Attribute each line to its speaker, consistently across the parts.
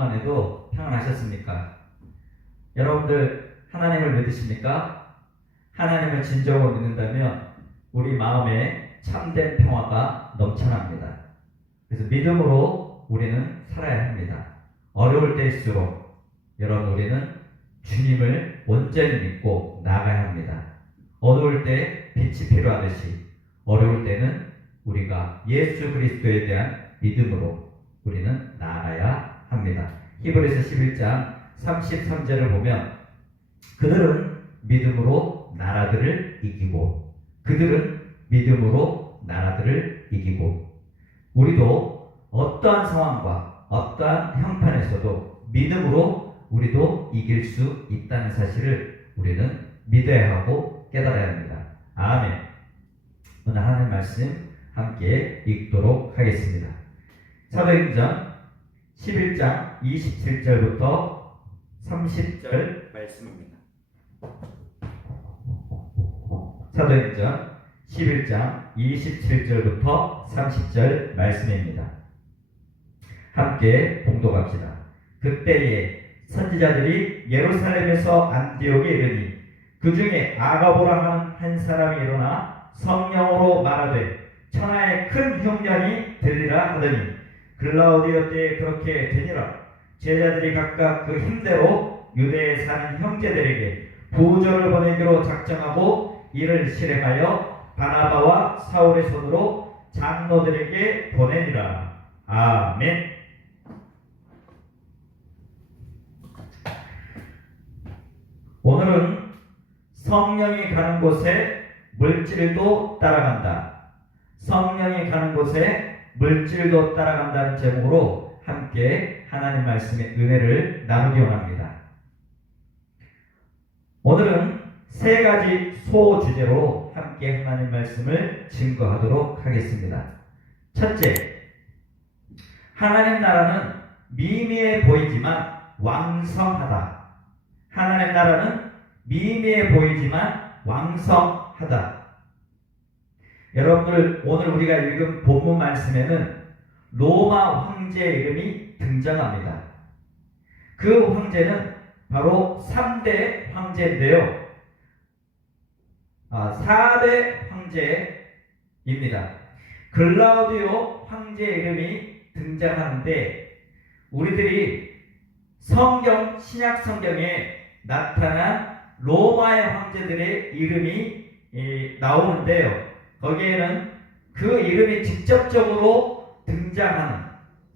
Speaker 1: 동안에도 평안하셨습니까? 여러분들 하나님을 믿으십니까? 하나님을 진정으로 믿는다면 우리 마음에 참된 평화가 넘쳐납니다. 그래서 믿음으로 우리는 살아야 합니다. 어려울 때일수록 여러분 우리는 주님을 온전히 믿고 나가야 합니다. 어두울 때 빛이 필요하듯이 어려울 때는 우리가 예수 그리스도에 대한 믿음으로 우리는 나아가야 합니다. 히브리서 11장 33절을 보면 그들은 믿음으로 나라들을 이기고 그들은 믿음으로 나라들을 이기고 우리도 어떠한 상황과 어떠한 형편에서도 믿음으로 우리도 이길 수 있다는 사실을 우리는 믿어야 하고 깨달아야 합니다. 아멘. 오늘 하나님 말씀 함께 읽도록 하겠습니다. 사도행전 11장 27절부터 30절 말씀입니다. 사도행전 11장 27절부터 30절 말씀입니다. 함께 봉독합시다. 그때에 선지자들이 예루살렘에서 안디옥에 이르니 그 중에 아가보라 하는 한 사람이 일어나 성령으로 말하되 천하의 큰 흉년이 들리라 하더니 글라우디오 때에 그렇게 되니라. 제자들이 각각 그 힘대로 유대에 사는 형제들에게 부조를 보내기로 작정하고 이를 실행하여 바나바와 사울의 손으로 장로들에게 보내니라. 아멘. 오늘은 성령이 가는 곳에 물질도 따라간다. 성령이 가는 곳에 물질도 따라간다는 제목으로 함께 하나님 말씀의 은혜를 나누기 원합니다. 오늘은 세 가지 소 주제로 함께 하나님 말씀을 증거하도록 하겠습니다. 첫째, 하나님 나라는 미미해 보이지만 왕성하다. 하나님 나라는 미미해 보이지만 왕성하다. 여러분들 오늘 우리가 읽은 본문 말씀에는 로마 황제의 이름이 등장합니다. 그 황제는 바로 3대 황제인데요. 아, 4대 황제입니다. 글라우디오 황제의 이름이 등장하는데 우리들이 성경 신약 성경에 나타난 로마의 황제들의 이름이 이, 나오는데요. 거기에는 그 이름이 직접적으로 등장하는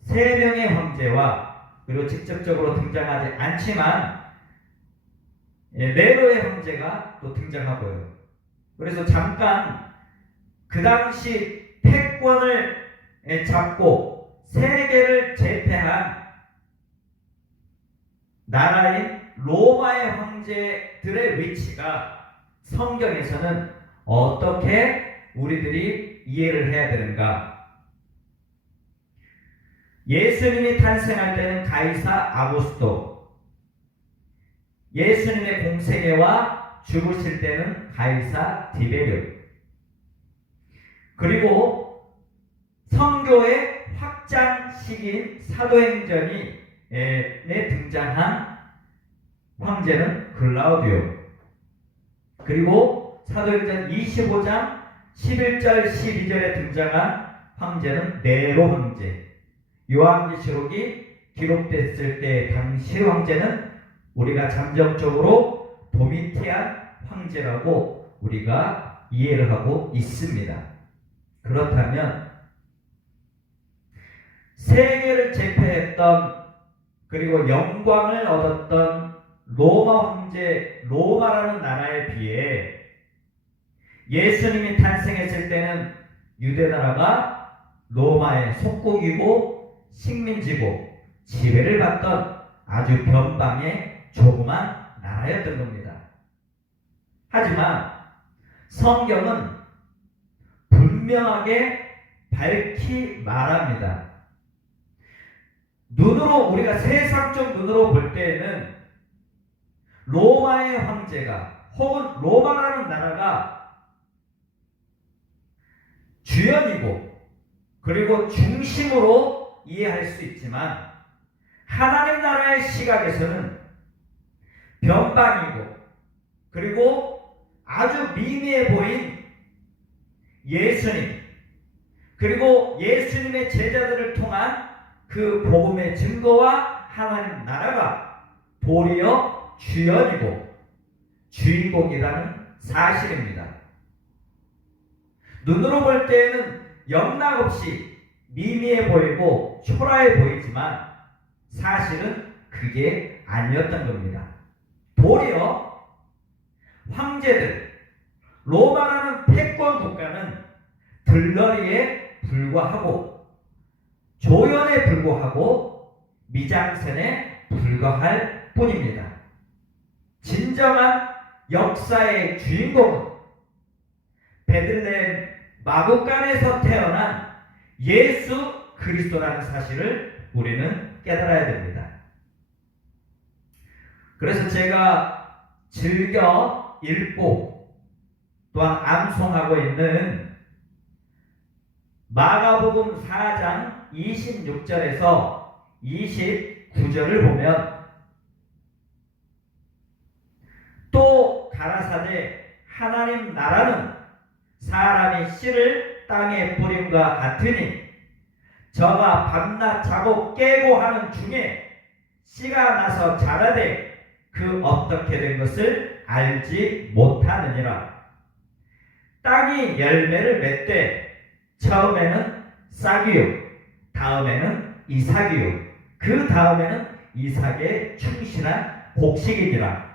Speaker 1: 세 명의 황제와 그리고 직접적으로 등장하지 않지만 예, 네로의 황제가 또 등장하고요. 그래서 잠깐 그 당시 패권을 예, 잡고 세계를 제패한 나라인 로마의 황제들의 위치가 성경에서는 어떻게 우리들이 이해를 해야 되는가? 예수님이 탄생할 때는 가이사 아구스토, 예수님의 공생애와 죽으실 때는 가이사 디베르, 그리고 성교의 확장 시기인 사도행전이 에 등장한 황제는 글라우디오. 그리고 사도행전 25장 11절 12절에 등장한 황제는 네로 황제. 요한계시록이 기록됐을 때 당시 황제는 우리가 잠정적으로 도미티안 황제라고 우리가 이해를 하고 있습니다. 그렇다면 세계를 제패했던 그리고 영광을 얻었던 로마 황제 로마라는 나라에 비해 예수님이 탄생했을 때는 유대 나라가 로마의 속국이고 식민지고 지배를 받던 아주 변방의 조그만 나라였던 겁니다. 하지만 성경은 분명하게 밝히 말합니다. 눈으로 우리가 세상적 눈으로 볼 때에는 로마의 황제가 혹은 로마라는 나라가 주연이고 그리고 중심으로 이해할 수 있지만 하나님 나라의 시각에서는 변방이고 그리고 아주 미미해 보인 예수님 그리고 예수님의 제자들을 통한 그 복음의 증거와 하나님 나라가 도리어 주연이고 주인공이라는 사실입니다. 눈으로 볼 때에는 영락없이 미미해 보이고 초라해 보이지만 사실은 그게 아니었던 겁니다. 도리어 황제들, 로마라는 패권 국가는 들러리에 불과하고 조연에 불과하고 미장센에 불과할 뿐입니다. 진정한 역사의 주인공은 베들레헴 마국간에서 태어난 예수 그리스도라는 사실을 우리는 깨달아야 됩니다. 그래서 제가 즐겨 읽고 또한 암송하고 있는 마가복음 4장 26절에서 29절을 보면 또 가라사대 하나님 나라는 사람이 씨를 땅에 뿌림과 같으니 저가 밤낮 자고 깨고 하는 중에 씨가 나서 자라되 그 어떻게 된 것을 알지 못하느니라. 땅이 열매를 맺되 처음에는 싹이요, 다음에는 이삭이요, 그 다음에는 이삭의 충실한 곡식이니라.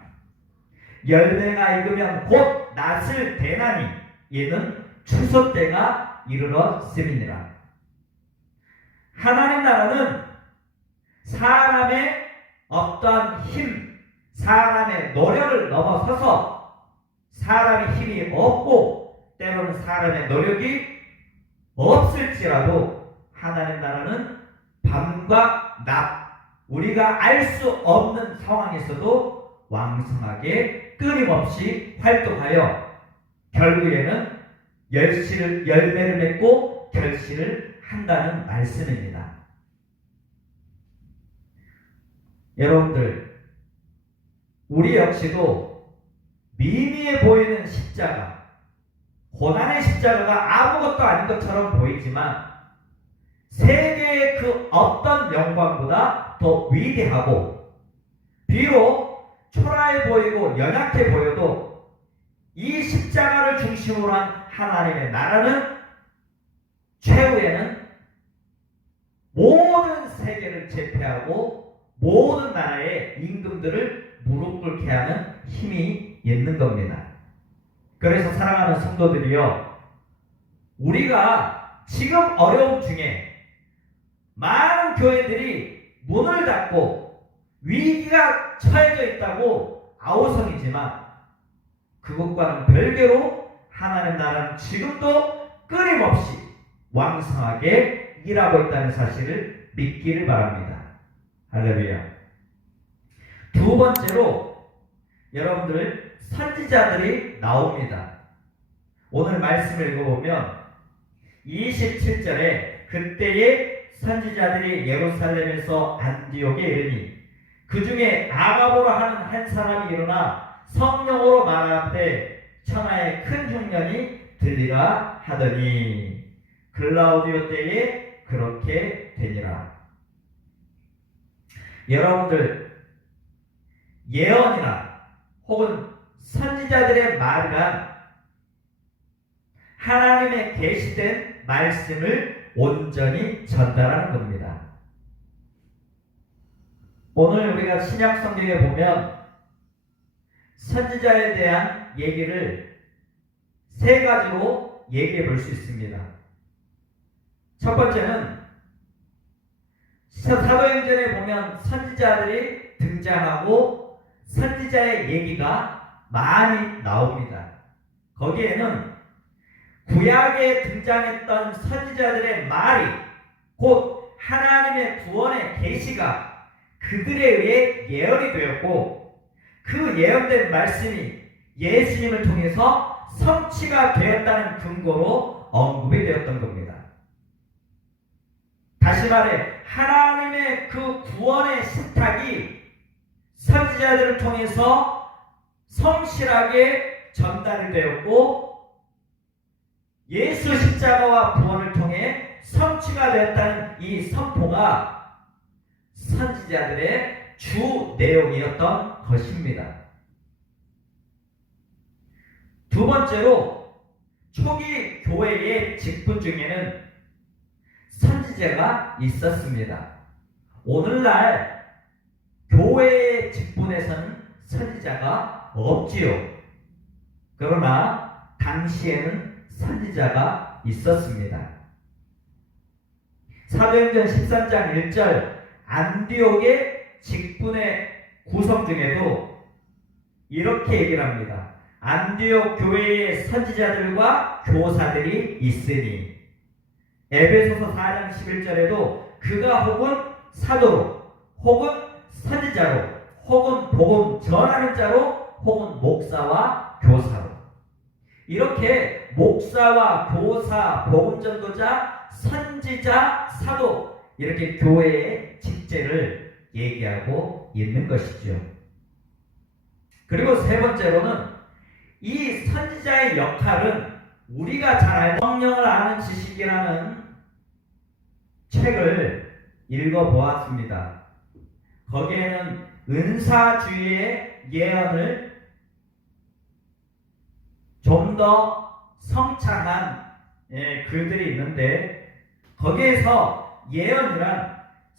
Speaker 1: 열매가 익으면 곧 낫을 대나니 이는 추수 때가 이르렀음이니라. 하나님 나라는 사람의 어떠한 힘, 사람의 노력을 넘어서서 사람의 힘이 없고 때로는 사람의 노력이 없을지라도 하나님 나라는 밤과 낮 우리가 알 수 없는 상황에서도 왕성하게 끊임없이 활동하여 결국에는 열시를 열매를 맺고 결실을 한다는 말씀입니다. 여러분들 우리 역시도 미미해 보이는 십자가 고난의 십자가가 아무것도 아닌 것처럼 보이지만 세계의 그 어떤 영광보다 더 위대하고 비록 초라해 보이고 연약해 보여도 이 십자가를 중심으로 한 하나님의 나라는 최후에는 모든 세계를 제패하고 모든 나라의 임금들을 무릎 꿇게 하는 힘이 있는 겁니다. 그래서 사랑하는 성도들이요, 우리가 지금 어려움 중에 많은 교회들이 문을 닫고 위기가 처해져 있다고 아우성이지만 그것과는 별개로 하나님 나라는 지금도 끊임없이 왕성하게 일하고 있다는 사실을 믿기를 바랍니다. 할렐루야. 두 번째로 여러분들 선지자들이 나옵니다. 오늘 말씀을 읽어보면 27절에 그때의 선지자들이 예루살렘에서 안디옥에 이르니 그 중에 아가보라 하는 한 사람이 일어나 성령으로 말하되 천하의 큰 흉년이 들리라 하더니 글라우디오 때에 그렇게 되니라. 여러분들 예언이나 혹은 선지자들의 말이란 하나님의 계시된 말씀을 온전히 전달하는 겁니다. 오늘 우리가 신약 성경에 보면 선지자에 대한 얘기를 세 가지로 얘기해 볼 수 있습니다. 첫 번째는 사도행전에 보면 선지자들이 등장하고 선지자의 얘기가 많이 나옵니다. 거기에는 구약에 등장했던 선지자들의 말이 곧 하나님의 구원의 계시가 그들에 의해 예언이 되었고 그 예언된 말씀이 예수님을 통해서 성취가 되었다는 근거로 언급이 되었던 겁니다. 다시 말해 하나님의 그 구원의 신탁이 선지자들을 통해서 성실하게 전달이 되었고 예수 십자가와 구원을 통해 성취가 되었다는 이 선포가 선지자들의 주 내용이었던 것입니다. 두 번째로 초기 교회의 직분 중에는 선지자가 있었습니다. 오늘날 교회의 직분에서는 선지자가 없지요. 그러나 당시에는 선지자가 있었습니다. 사도행전 13장 1절 안디옥의 직분의 구성 중에도 이렇게 얘기를 합니다. 안디옥 교회의 선지자들과 교사들이 있으니 에베소서 4장 11절에도 그가 혹은 사도로 혹은 선지자로 혹은 복음 전하는 자로 혹은 목사와 교사로 이렇게 목사와 교사, 복음 전도자, 선지자, 사도 이렇게 교회의 직제를 얘기하고 있는 것이죠. 그리고 세 번째로는 이 선지자의 역할은 우리가 잘 알는 성령을 아는 지식이라는 책을 읽어보았습니다. 거기에는 은사주의의 예언을 좀 더 성창한 예, 글들이 있는데 거기에서 예언이란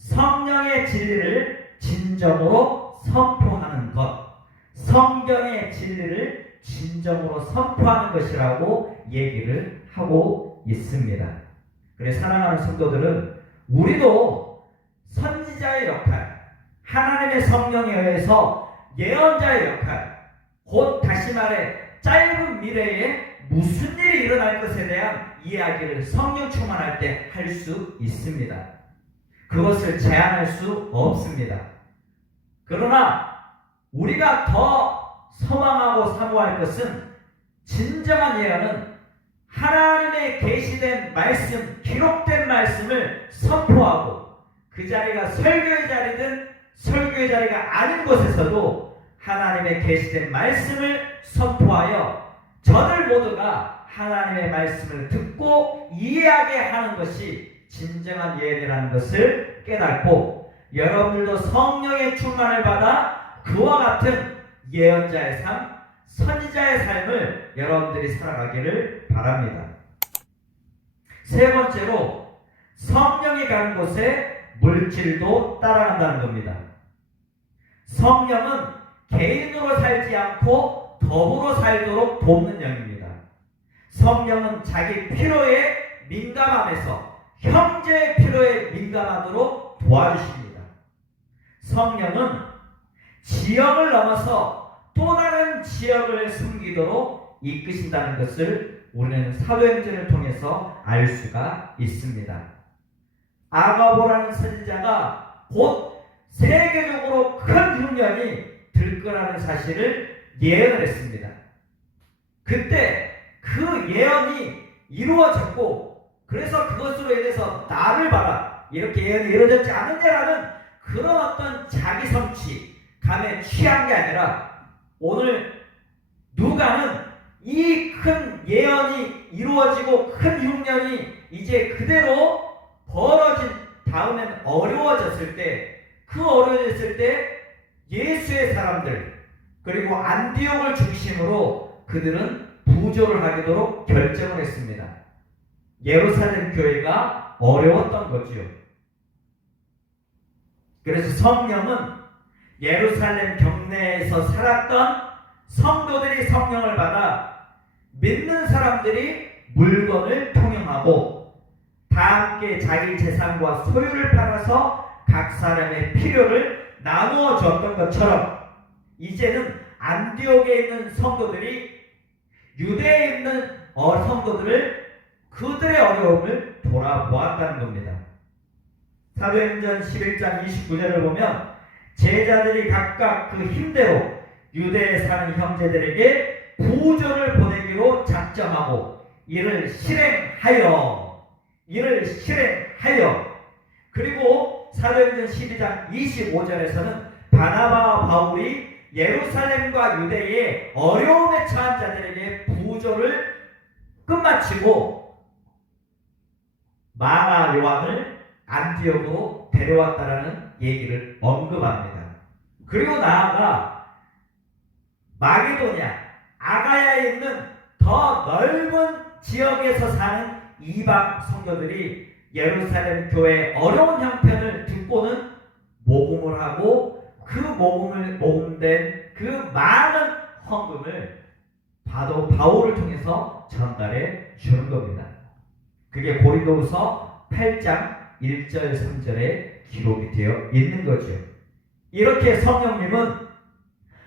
Speaker 1: 성령의 진리를 진정으로 선포하는 것, 성경의 진리를 진정으로 선포하는 것이라고 얘기를 하고 있습니다. 그래 사랑하는 성도들은 우리도 선지자의 역할, 하나님의 성령에 의해서 예언자의 역할, 곧 다시 말해 짧은 미래에 무슨 일이 일어날 것에 대한 이야기를 성령 충만할 때 할 수 있습니다. 그것을 제한할 수 없습니다. 그러나 우리가 더 소망하고 사모할 것은 진정한 예언은 하나님의 계시된 말씀, 기록된 말씀을 선포하고 그 자리가 설교의 자리든 설교의 자리가 아닌 곳에서도 하나님의 계시된 말씀을 선포하여 저들 모두가 하나님의 말씀을 듣고 이해하게 하는 것이 진정한 예언이라는 것을 깨닫고 여러분들도 성령의 충만을 받아 그와 같은 예언자의 삶, 선지자의 삶을 여러분들이 살아가기를 바랍니다. 세 번째로 성령이 가는 곳에 물질도 따라간다는 겁니다. 성령은 개인으로 살지 않고 더불어 살도록 돕는 영입니다. 성령은 자기 필요에 민감함에서 형제의 필요에 민감하도록 도와주십니다. 성령은 지역을 넘어서 또 다른 지역을 섬기도록 이끄신다는 것을 우리는 사도행전을 통해서 알 수가 있습니다. 아가보라는 선지자가 곧 세계적으로 큰 흉년이 들 거라는 사실을 예언을 했습니다. 그때 그 예언이 이루어졌고 그래서 그것으로 인해서 나를 봐라 이렇게 이루어졌지 않느냐라는 그런 어떤 자기 성취 감에 취한 게 아니라 오늘 누가는 이 큰 예언이 이루어지고 큰 흉년이 이제 그대로 벌어진 다음엔 어려워졌을 때 그 어려워졌을 때 예수의 사람들 그리고 안디옥을 중심으로 그들은 부조를 하도록 결정을 했습니다. 예루살렘 교회가 어려웠던 거지요. 그래서 성령은 예루살렘 경내에서 살았던 성도들이 성령을 받아 믿는 사람들이 물건을 통용하고 다 함께 자기 재산과 소유를 팔아서 각 사람의 필요를 나누어 줬던 것처럼 이제는 안디옥에 있는 성도들이 유대에 있는 어 성도들을 그들의 어려움을 돌아보았다는 겁니다. 사도행전 11장 29절을 보면 제자들이 각각 그 힘대로 유대에 사는 형제들에게 부조를 보내기로 작정하고 이를 실행하여 이를 실행하여 그리고 사도행전 12장 25절에서는 바나바와 바울이 예루살렘과 유대의 어려움에 처한 자들에게 부조를 끝마치고 마가 요한을 안디옥으로 데려왔다라는 얘기를 언급합니다. 그리고 나아가 마게도냐 아가야에 있는 더 넓은 지역에서 사는 이방 성도들이 예루살렘 교회의 어려운 형편을 듣고는 모금을 하고 그 모금을 모금된 그 많은 헌금을 바도 바울을 통해서 전달해 주는 겁니다. 그게 고린도후서 8장 1절 3절에 기록이 되어 있는 거죠. 이렇게 성령님은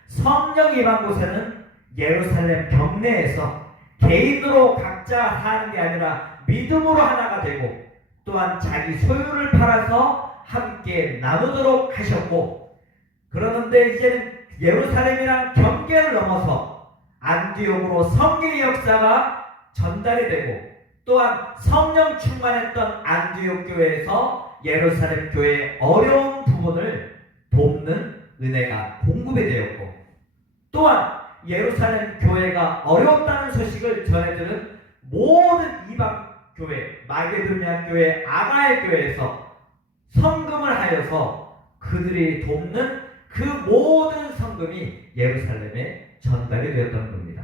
Speaker 1: 성령 임한 곳에는 예루살렘 경내에서 개인으로 각자 사는 게 아니라 믿음으로 하나가 되고 또한 자기 소유를 팔아서 함께 나누도록 하셨고 그러는데 이제는 예루살렘이랑 경계를 넘어서 안디옥으로 성령의 역사가 전달이 되고 또한 성령 충만했던 안디옥 교회에서 예루살렘 교회의 어려운 부분을 돕는 은혜가 공급이 되었고 또한 예루살렘 교회가 어렵다는 소식을 전해들은 모든 이방 교회, 마게도니아 교회, 아가의 교회에서 성금을 하여서 그들이 돕는 그 모든 성금이 예루살렘에 전달이 되었던 겁니다.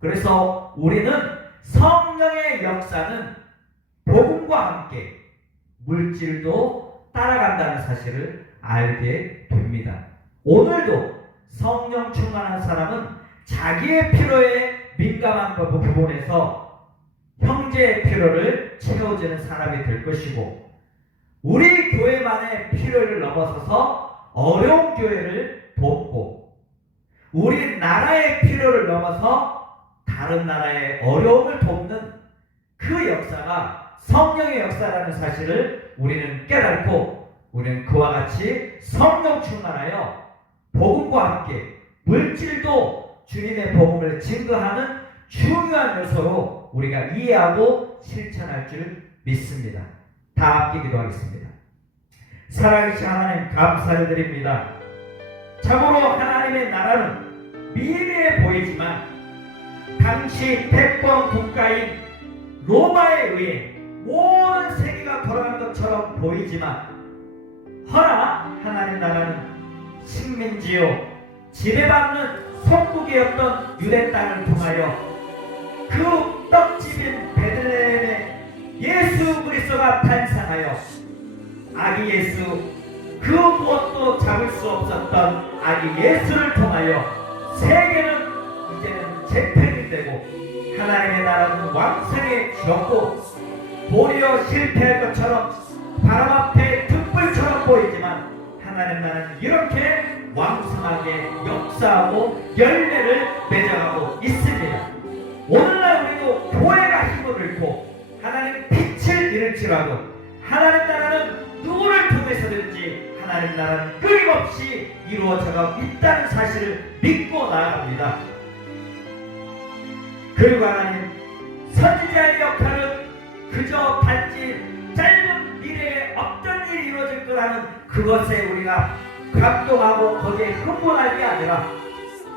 Speaker 1: 그래서 우리는 성 령의 역사는 복음과 함께 물질도 따라간다는 사실을 알게 됩니다. 오늘도 성령 충만한 사람은 자기의 필요에 민감한 부분에서 형제의 필요를 채워주는 사람이 될 것이고 우리 교회만의 필요를 넘어서서 어려운 교회를 돕고 우리 나라의 필요를 넘어서 다른 나라의 어려움을 돕는 그 역사가 성령의 역사라는 사실을 우리는 깨닫고 우리는 그와 같이 성령 충만하여 복음과 함께 물질도 주님의 복음을 증거하는 중요한 요소로 우리가 이해하고 실천할 줄 믿습니다. 다 함께 기도하겠습니다. 살아계신 하나님 감사를 드립니다. 참으로 하나님의 나라는 미래에 보이지만 당시 패권 국가인 로마에 의해 모든 세계가 돌아간 것처럼 보이지만 허나 하나님 나라는 식민지요 지배받는 속국이었던 유대 땅을 통하여 그 떡집인 베들레헴에 예수 그리스도가 탄생하여 아기 예수 그 무엇도 잡을 수 없었던 아기 예수를 통하여 세계는 이제는 되고 하나님의 나라는 왕성해졌고 도리어 실패할 것처럼 바람 앞에 등불처럼 보이지만 하나님 나라는 이렇게 왕성하게 역사하고 열매를 맺어가고 있습니다. 오늘날 우리도 교회가 힘을 잃고 하나님 빛을 잃을지라도 하나님 나라는 누구를 통해서든지 하나님 나라는 끊임없이 이루어져가고 있다는 사실을 믿고 나아갑니다. 그리고 하나님 선지자의 역할은 그저 단지 짧은 미래에 어떤 일이 이루어질 거라는 그것에 우리가 감동하고 거기에 흥분할 게 아니라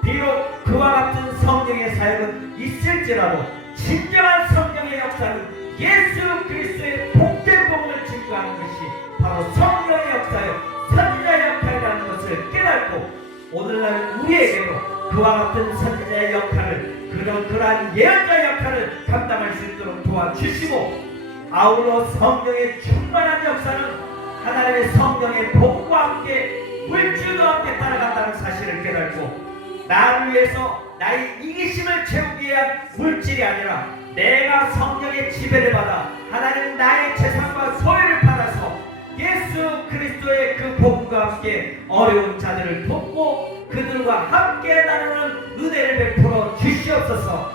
Speaker 1: 비록 그와 같은 성령의 사역은 있을지라도 진정한 성령의 역사는 예수 그리스도의 복된 복음을 증거하는 것이 바로 성령의 역사요 선지자의 역할이라는 것을 깨닫고 오늘날 우리에게도 그와 같은 선지자의 역할을 그런 그러한 예언자 역할을 감당할 수 있도록 도와주시고 아울러 성령의 충만한 역사는 하나님의 성령의 복과 함께 물질도 함께 따라간다는 사실을 깨닫고 나를 위해서 나의 이기심을 채우기 위한 물질이 아니라 내가 성령의 지배를 받아 하나님 나의 재산과 소유를 받아서 예수 그리스도의 그 복음과 함께 어려운 자들을 돕고 그들과 함께 나누는 은혜를 베풀어 주시옵소서.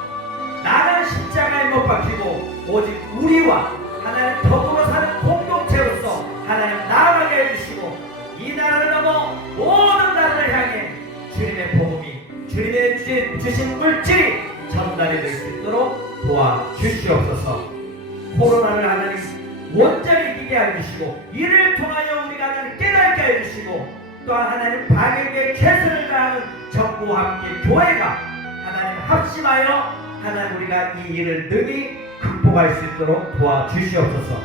Speaker 1: 나는 십자가에 못 박히고 오직 우리와 하나님 더불어 사는 공동체로서 하나님 나아가게 해주시고 이 나라를 넘어 모든 나라를 향해 주님의 복음이 주님의 주신, 주신 물질이 전달이 될 수 있도록 도와주시옵소서. 코로나를 하나님 온전히 이기게 해주시고 이를 통하여 우리가 깨닫게 해주시고 또한 하나님 박에게 최선을 다하는 정부와 함께 교회가 하나님 합심하여 하나님 우리가 이 일을 능히 극복할 수 있도록 도와주시옵소서.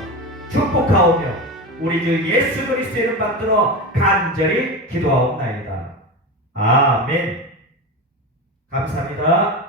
Speaker 1: 축복하오며 우리 주 예수 그리스도의 이름 받들어 간절히 기도하옵나이다. 아멘. 감사합니다